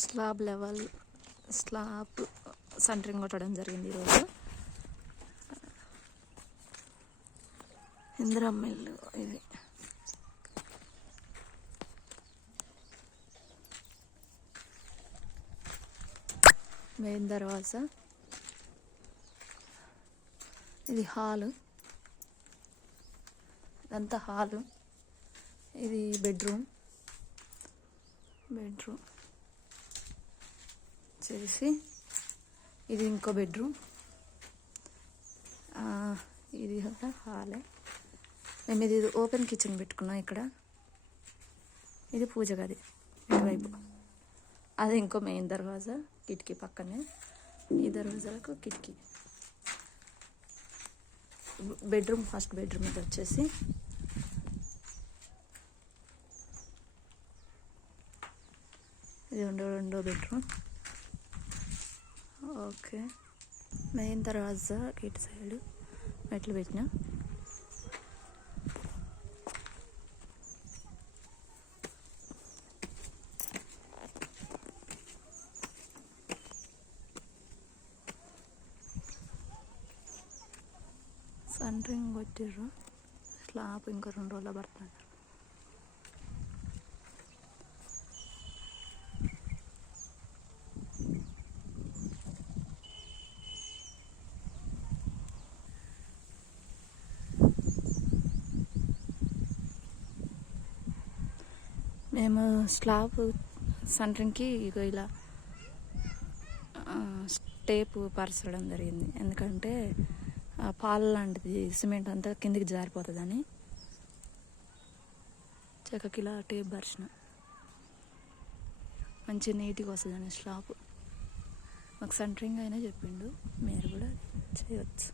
Slab centering కొట్టడం జరిగింది ఈరోజు. ఇందిరమ్మ ఇల్లు ఇది. మెయిన్ దర్వాజా, ఇది హాలు, ఇదంతా హాలు, ఇది బెడ్రూమ్ చేసి ఇది ఇంకో బెడ్రూమ్, ఇది కూడా హాలే. మేము ఇది ఓపెన్ కిచెన్ పెట్టుకున్నాం ఇక్కడ. ఇది పూజ గది ఇటువైపు, అది ఇంకో మెయిన్ దర్వాజా కిటికీ పక్కనే. ఈ దర్వాజాలకు కిటికీ. బెడ్రూమ్, ఫస్ట్ బెడ్రూమ్ ఇది వచ్చేసి ఇది రెండో బెడ్రూమ్. ఓకే, మెయిన్ దర్వాజా ఇటు సైడ్ మెట్లు పెట్టిన. సెంటరింగ్ కొట్టిర్రు, స్లాబ్ ఇంకా 2 రోజుల్లో పడుతుంది. మేము స్లాబ్ సెంటరింగ్కి ఇలా టేపు పరచడం జరిగింది. ఎందుకంటే పాల లాంటిది సిమెంట్ అంతా కిందికి జారిపోతుందని చెక్కకి ఇలా టేప్ పరిచిన, మంచి నీట్గా వస్తుందని స్లాబ్. మాకు సెంటరింగ్ అయినా చెప్పిండు, మీరు కూడా చేయవచ్చు.